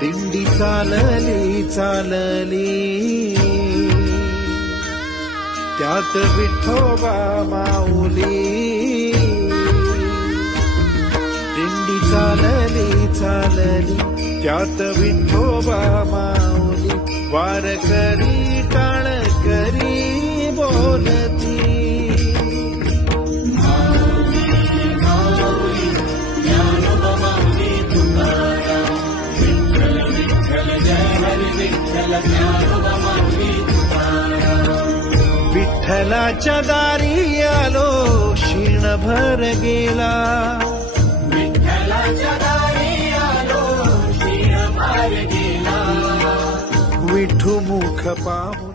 दिंडी चालली चालली. त्यात विठोबा माऊली. दिंडी चालली चालली. त्यात विठोबा माऊली. वार करीता विठ्ठलाच्या दारी आलो क्षीणभर गेला. विठू मुख पाहू